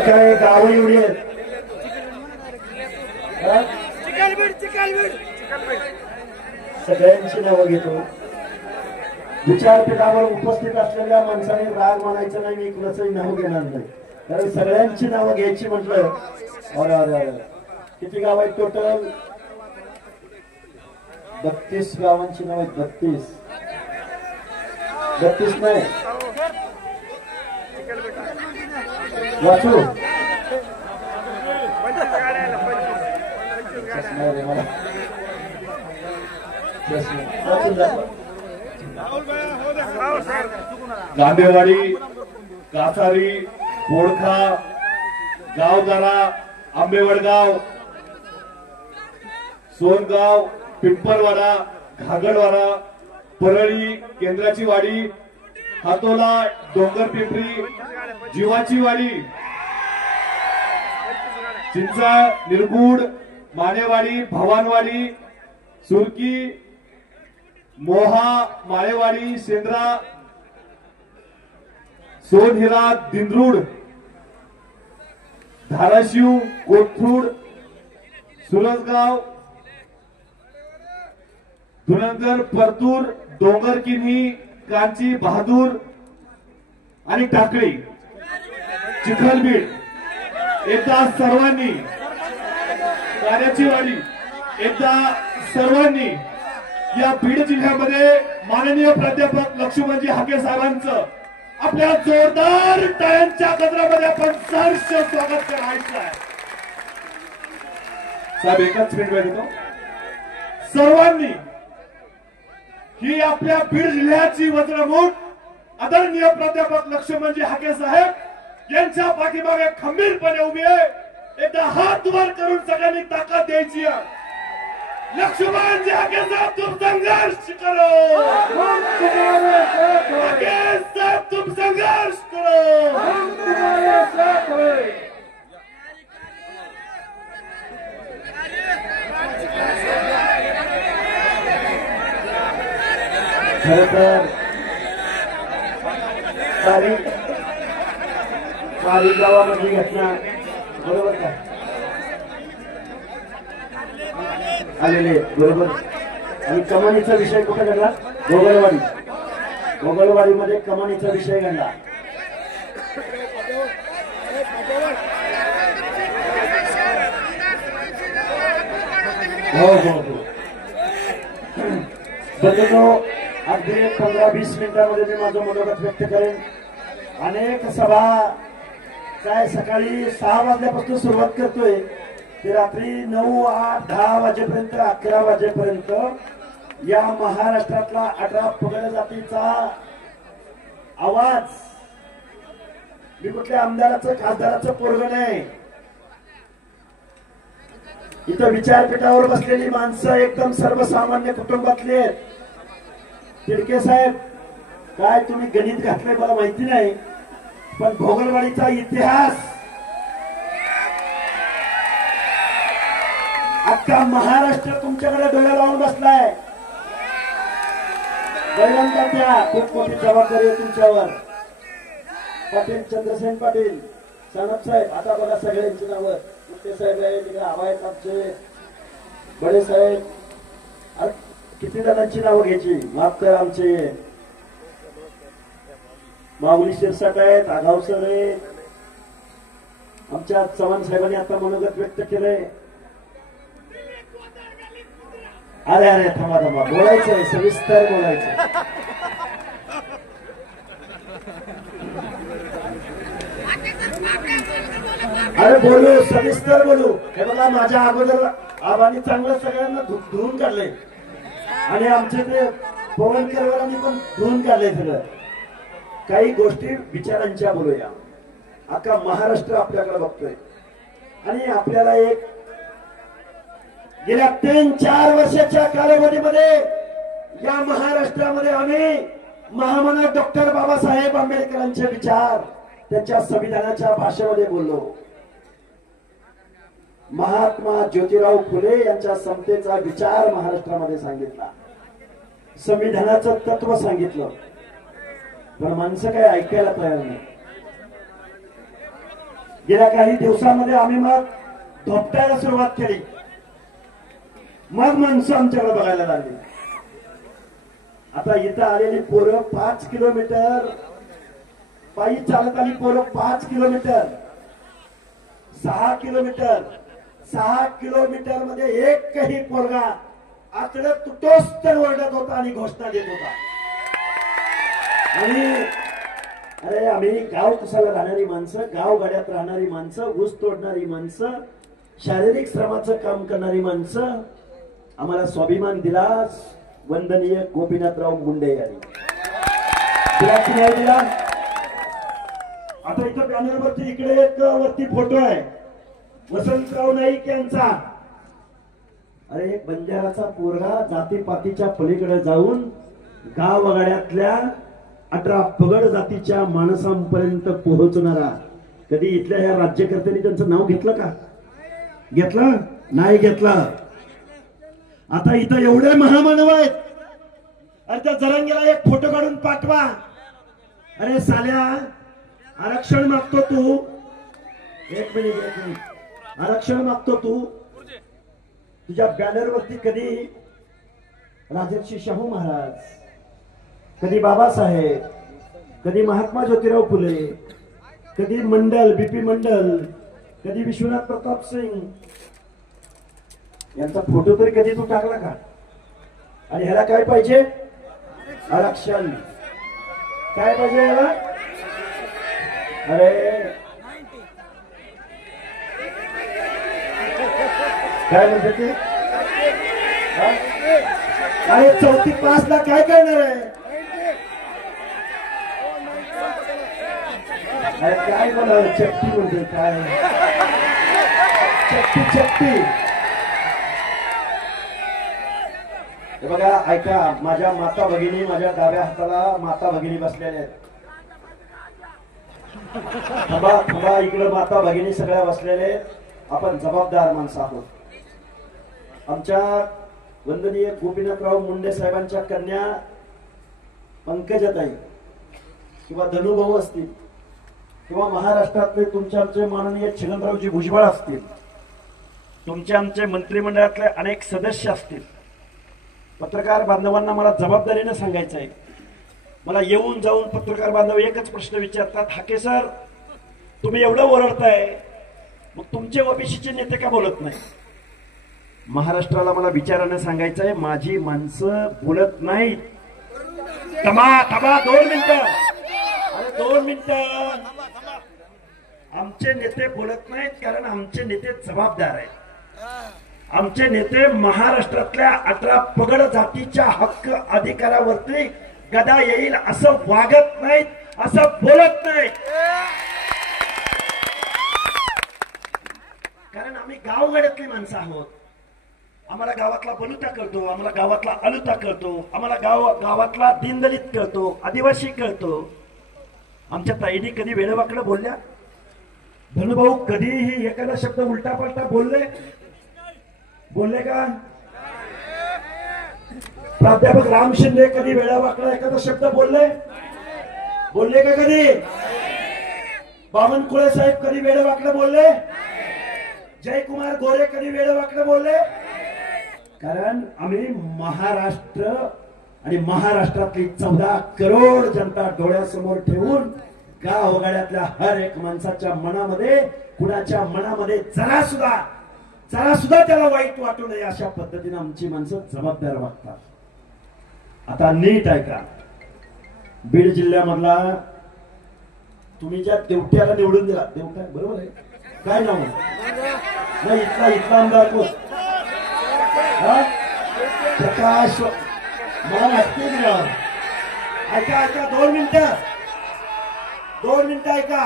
काय गाव एवढी आहेत सगळ्यांची नावं घेतो. विचारपीठावर उपस्थित असलेल्या माणसाने राग मानायचं नाही, मी कुणाचंही नाव घेणार नाही, कारण सगळ्यांची नावं घ्यायची म्हटलं. अरे अरे अरे किती गाव आहेत टोटल? 32 गावांची नाव आहेत. 32 नाही वाचू गांधेवाडी, कासारी, बोडखा, गावगारा, आंबेवडगाव, सोनगाव, पिंपळवाडा, घागडवाडा, परळी, केंद्राची वाडी, हातोला, डोंगरपिंपरी, जीवाची वाडी, चिंचा, निरगुड, मानेवाडी, भवानवाडी, सुरकी, मोहा, माळेवाडी, सेंद्रा, सोनहिरा, दिंद्रुड, धाराशिव, कोथरूड, सुरसगाव, धुरंधर, परतूर, डोंगरकिन्ही, कांची, बहादूर आणि टाकळी, चिखलबीड. एकदा सर्वांनी कार्याची वाडी, एकदा सर्वांनी या बीड जिल्ह्यामध्ये माननीय प्राध्यापक लक्ष्मणजी हाके साहेबांचं आपल्या जोरदार टाळ्यांच्या गजरामध्ये आपण सहर्ष स्वागत करायचं आहे. साहेब एकच मिनिट वेळ देतो. सर्वांनी ही आपल्या बीड जिल्ह्याची वज्रमूठ आदरणीय प्राध्यापक लक्ष्मणजी हाके साहेब यांच्या पाठीमागे खंबीरपणे उभी आहे. एकदा हात वर करून सगळ्यांनी ताकद द्यायची आहे. लक्ष्मणजी हाके साहब तुम संघर्ष करो, हाके साहब तुम संघर्ष करो. खरं तर वारी गावामध्ये घटना बरोबर का आलेले बरोबर. आणि कमानीचा विषय कुठे घडला? गोगलवाडी. गोगलवाडीमध्ये कमानीचा विषय घडला. हो हो हो बंधूंनो, अगदी 15-20 मिनिटांमध्ये मी माझं मनोगत व्यक्त करेन. अनेक सभा काय सकाळी 6 वाजल्यापासून सुरुवात करतोय ते रात्री 9, 8, 10 वाजेपर्यंत, 11 वाजेपर्यंत या महाराष्ट्रातला 18 पगड जातीचा आवाज. मी कुठल्या आमदाराचं खासदाराचं पोरग नाही. इथं विचारपीठावर बसलेली माणसं एकदम सर्वसामान्य कुटुंबातली आहेत. तिडके साहेब काय तुम्ही गणित घातलंय मला माहिती नाही, पण भोगलवाडीचा इतिहास अख्खा महाराष्ट्र तुमच्याकडे डोळे लावून बसलाय. बैलांचा त्या खूप मोठी जबाबदारी आहे तुमच्यावर. पाटील, चंद्रसेन पाटील, सानप साहेब, आता बघा सगळ्यांची नावं. मुख्य साहेब आहे, तिकडे हवा आहेत आमचे बडे साहेब. किती जणांची नावं घ्यायची? माफ करा, आमचे माऊली शिरसाट आहेत, आगाव सर आहे, आमच्या चव्हाण साहेबांनी आता मनोगत व्यक्त केलंय. अरे अरे थांबा थांबा, बोलायचंय, सविस्तर बोलायचं. अरे बोलू, सविस्तर बोलू. हे बघा माझ्या अगोदर आबांनी चांगलं सगळ्यांना धुवून काढलंय आणि आमचे ते पवनकरवारांनी पण धुवून काढलंय सगळं. काही गोष्टी विचारांच्या बोलूया. अख्खा महाराष्ट्र आपल्याकडे बघतोय आणि आपल्याला एक गेल्या 3-4 वर्षाच्या कालावधीमध्ये या महाराष्ट्रामध्ये आम्ही महामानव डॉक्टर बाबासाहेब आंबेडकरांचे विचार त्यांच्या संविधानाच्या भाषेमध्ये बोललो. महात्मा ज्योतिराव फुले यांच्या समतेचा विचार महाराष्ट्रामध्ये सांगितला. संविधानाचं तत्व सांगितलं, पण माणसं काय ऐकायला तयार नाही. गेल्या काही दिवसामध्ये आम्ही मग धोपटायला सुरुवात केली. मग माणसं आमच्याकडे बघायला लागली. आता इथं आलेली पोरं 5 किलोमीटर पायी चालत आली. पोरं 5 किलोमीटर 6 किलोमीटर 6 किलोमीटर मध्ये एकही पोरगा आतडे तुटोस तर ओरडत होता आणि घोषणा देत होता. आणि अरे आम्ही गाव कुसाला राहणारी माणसं, गाव गाड्यात राहणारी माणसं, ऊस तोडणारी माणसं, शारीरिक श्रमाचं काम करणारी माणसं, आम्हाला स्वाभिमान दिला वंदनीय गोपीनाथराव मुंडे यांनी. दिला की नाही दिला? आता इथं बॅनरवरती इकडे एक वरती फोटो आहे वसंतराव नाईक यांचा. अरे एक बंजाराचा पोरगा जातीपातीच्या पलीकडे जाऊन गावगाड्यातल्या 18 पगड जातीच्या माणसांपर्यंत पोहोचणारा. कधी इथल्या या राज्यकर्त्यांनी त्यांचं नाव घेतलं का? घेतलं नाही घेतलं. आता इथं एवढे महामानव आहेत. अरे त्या जरांगीला एक फोटो काढून पाठवा. अरे साल्या आरक्षण मागतो तू. एक मिनिट आरक्षण मागतो तू. तुझ्या बॅनरवरती कधी राजर्षी शाहू महाराज, कधी बाबासाहेब, कधी महात्मा ज्योतिराव फुले, कधी मंडल बीपी मंडल, कधी विश्वनाथ प्रताप सिंग यांचा फोटो तरी कधी तू टाकला का? आणि ह्याला काय पाहिजे? आरक्षण. काय पाहिजे ह्याला? अरे काय म्हणते ते? अरे 34 पासला काय करणार आहे? अरे काय बोला चट्टी म्हणजे काय? चट्टी चट्टी. हे बघा ऐका, माझ्या माता भगिनी, माझ्या डाव्या हाताला माता भगिनी बसलेल्या आहेत. थांबा थांबा, इकडे माता भगिनी सगळ्या बसलेल्या आहेत. आपण जबाबदार माणसं आहोत. आमच्या वंदनीय गोपीनाथराव मुंडे साहेबांच्या कन्या पंकजाताई किंवा धनुभाऊ असतील किंवा महाराष्ट्रातले तुमचे आमचे माननीय छगनरावजी भुजबळ असतील, तुमचे आमचे मंत्रिमंडळातले अनेक सदस्य असतील, पत्रकार बांधवांना मला जबाबदारीने सांगायचं आहे. मला येऊन जाऊन पत्रकार बांधव एकच प्रश्न विचारतात, हाके सर तुम्ही एवढं ओरडताय, मग तुमचे ओबीसीचे नेते का बोलत नाही? महाराष्ट्राला मला विचाराने सांगायचं आहे, माझी माणसं बोलत नाहीत. थांबा थांबा 2 मिनिटं. अरे 2 मिनिटं. आमचे नेते बोलत नाहीत कारण आमचे नेते जबाबदार आहेत. आमचे नेते महाराष्ट्रातल्या 18 पगड जातीच्या हक्क अधिकारावरती गदा येईल असं वागत नाहीत, असं बोलत नाहीत. कारण आम्ही गावगाड्यातली माणसं आहोत. आम्हाला गावातला बलुता करतो, आम्हाला गावातला अलुता करतो, आम्हाला गावातला दीनदलित करतो, आदिवासी करतो. आमच्या ताईनी कधी वेळेवाकडे बोलल्या? धनुभाऊ कधीही एखादा शब्द उलटा पलटा बोलले का? प्राध्यापक राम शिंदे कधी वेळावाकडा एखादा शब्द बोलले का कधी? बावनकुळे साहेब कधी वेळावाकडे बोलले? जयकुमार गोरे कधी वेळावाकडे बोलले? कारण आम्ही महाराष्ट्र आणि महाराष्ट्रातली 14 करोड जनता डोळ्यासमोर ठेवून गावगाड्यातल्या हर एक माणसाच्या मनामध्ये, कुणाच्या मनामध्ये जरा सुद्धा त्याला वाईट वाटू नये अशा पद्धतीने आमची माणसं जबाबदार वागतात. आता नीट ऐका, बीड जिल्ह्यामधला तुम्ही ज्या देवट्याला निवडून दिला, देवट्या बरोबर आहे, काय नाव नाही? इथला आमदार कोण? प्रकाश. मला ऐका 2 मिनिटं ऐका.